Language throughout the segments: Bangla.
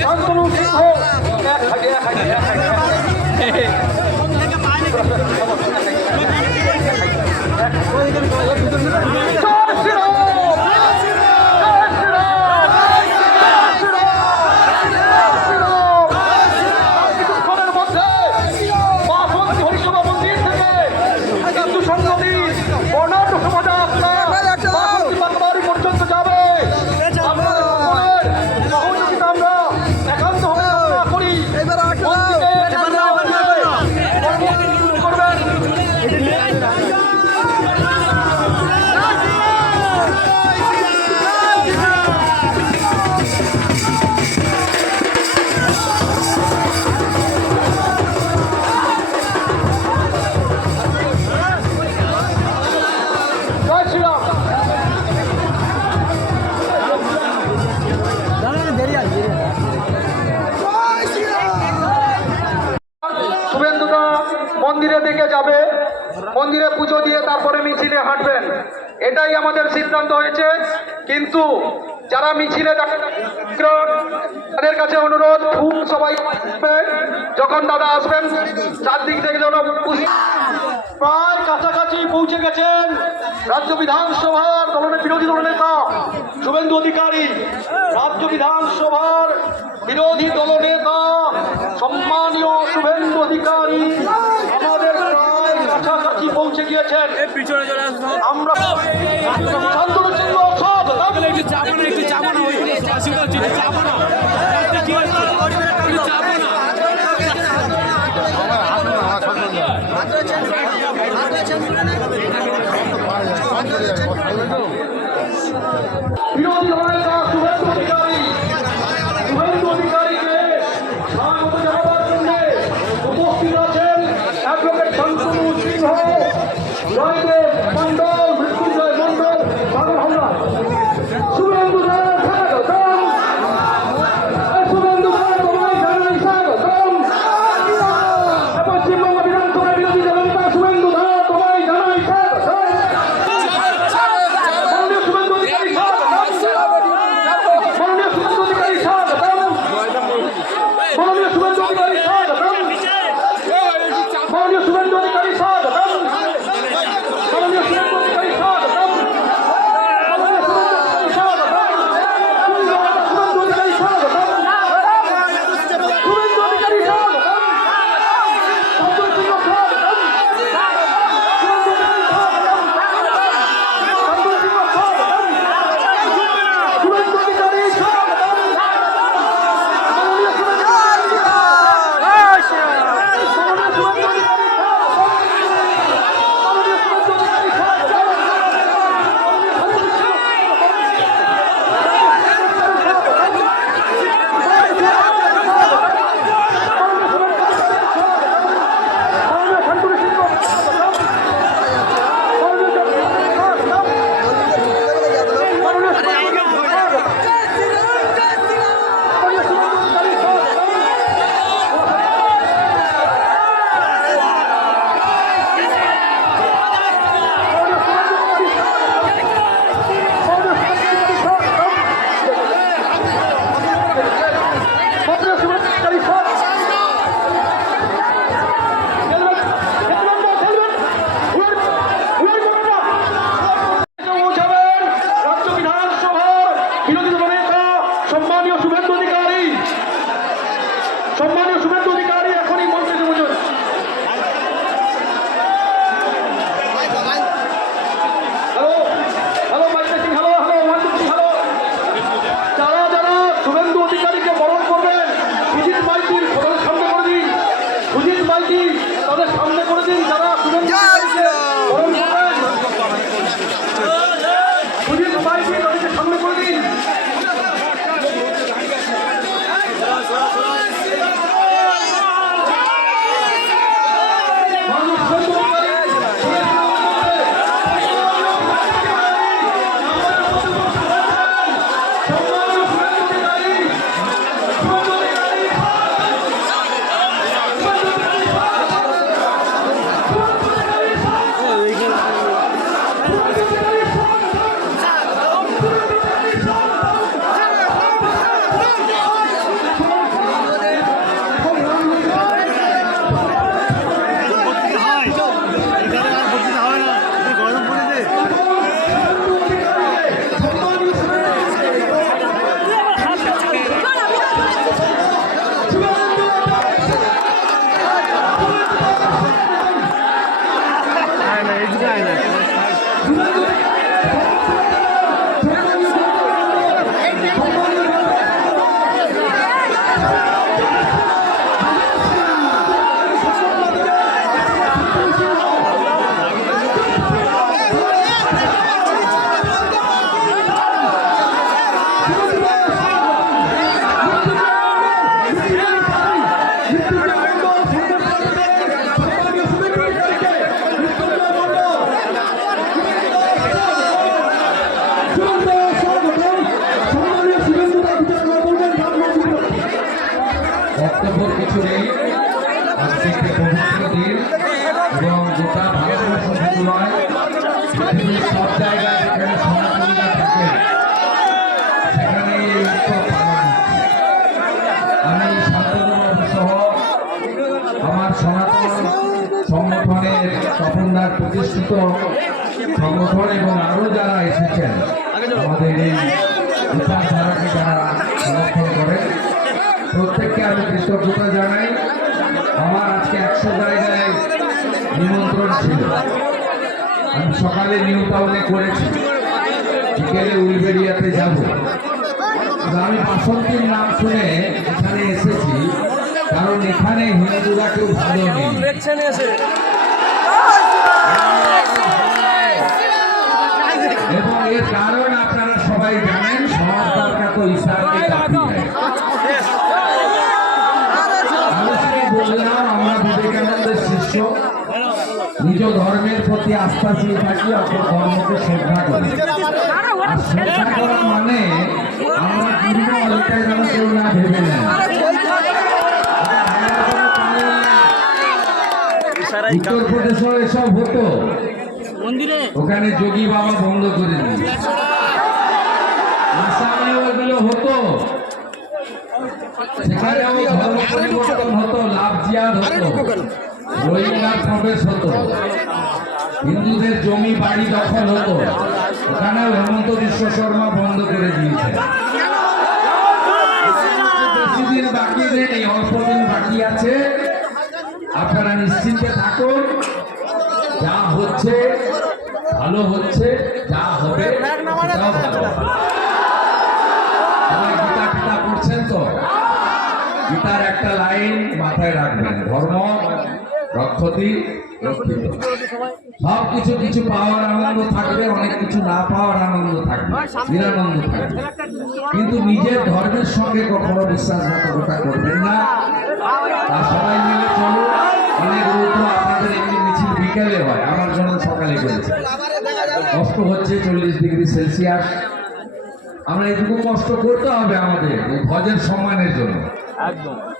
শান্তনু সিংহ এটাই আমাদের সিদ্ধান্ত হয়েছে। কিন্তু যারা মিছিলে তাদের কাছে অনুরোধ, খুব সবাই যখন দাদা আসবেন, চারদিক থেকে যেন প্রায় কাছাকাছি পৌঁছে গেছেন রাজ্য বিধানসভার দলনের বিরোধী দলনেতা শুভেন্দু অধিকারী। রাজ্য বিধানসভার বিরোধী দলনেতা সম্মানীয় শুভেন্দু অধিকারী। পৌঁছে গিয়েছেন। বিরোধী দলের তপনদার সংগঠন এবং আরও যারা এসেছেন, আমাদের এই বিচারধারাকে সমর্থন করেন, প্রত্যেককে আমি কৃতজ্ঞতা জানাই। আমার আজকে একশো জায়গায় নিমন্ত্রণ ছিল। আমি সকালে নিউ টাউনে করেছি। বিকেলে উলবেরিয়াতে যাব। আমি বাসন্তীর নাম শুনে এখানে এসেছি, কারণ এখানে হিন্দুরা কেউ ভালো নেই। এর কারণ আপনারা সবাই জানেন তো বললাম আমরা বিবেকানন্দের শিষ্য। নিজ ধর্মের প্রতি আস্থাশীল থাকি অপর ধর্মকে শ্রদ্ধা করি। আর শ্রদ্ধা করা মানে আমরা এটাই যেন কেউ না ভেবে নেন উত্তরপ্রদেশেও এসব হতো। ওখানে যোগী বাবা বন্ধ করে দিয়েছে। হতো। সেখানেও ধর্ম পরিবর্তন হতো লাভ জিয়াদ হতো। রোহিঙ্গার প্রবেশ হতো। হিন্দুদের জমি বাড়ি দখল হতো। ওখানেও হেমন্ত বিশ্ব শর্মা বন্ধ করে দিয়েছে। বেশি দিন বাকি নেই অল্প দিন বাকি আছে। আপনারা নিশ্চিন্তে থাকুন। যা হচ্ছে ভালো হচ্ছে যা হবে গীতা টিতা পড়ছেন তো? গীতার একটা লাইন মাথায় রাখবেন। ধর্ম রক্ষতি রক্ষিত। সব কিছু কিছু পাওয়ার আনন্দ থাকবে অনেক কিছু না পাওয়ার আনন্দ থাকবে। নিরানন্দ থাকবে। কিন্তু নিজের ধর্মের সঙ্গে কখনো বিশ্বাসঘাতকতা করবেন না। তা সবাই মিলে চলুন। অনেক বিকেলে হয় আমার জন্য সকালে করেছে কষ্ট হচ্ছে চল্লিশ ডিগ্রি সেলসিয়াস। আমরা এটুকু কষ্ট করতে হবে আমাদের এই ধ্বজের সম্মানের জন্য।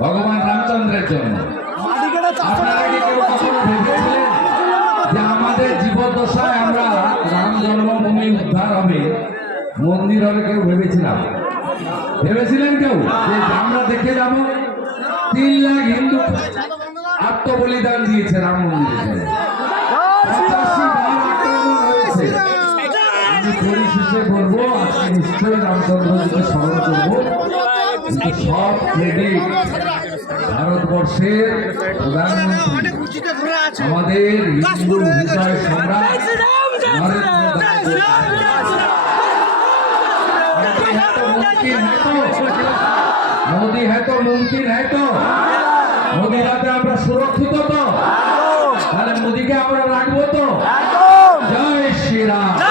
ভগবান রামচন্দ্রের জন্য। যে আমাদের জীবদ্দশায় আমরা রাম জন্মভূমি উদ্ধার হবে? মন্দির হবে কেউ ভেবেছিলাম। ভেবেছিলেন কেউ? যে আমরা দেখে যাব। তিন লাখ হিন্দু আত্মবলিদান দিয়েছে রাম মন্দিরের হয়েছে পরিশেষে বলব আজকে নিশ্চয়ই রামচন্দ্রজিকে স্মরণ করব সব ক্রেডিট ভারতবর্ষের প্রধানমন্ত্রী আমাদের হিন্দু হৃদয় সম্রাট মোদী হ্যাঁ তো হ্যাঁ হ্যাঁ মোদী রাতে আমরা সুরক্ষিত তো তাহলে মোদীকে আমরা রাখব তো জয় শ্রীরাম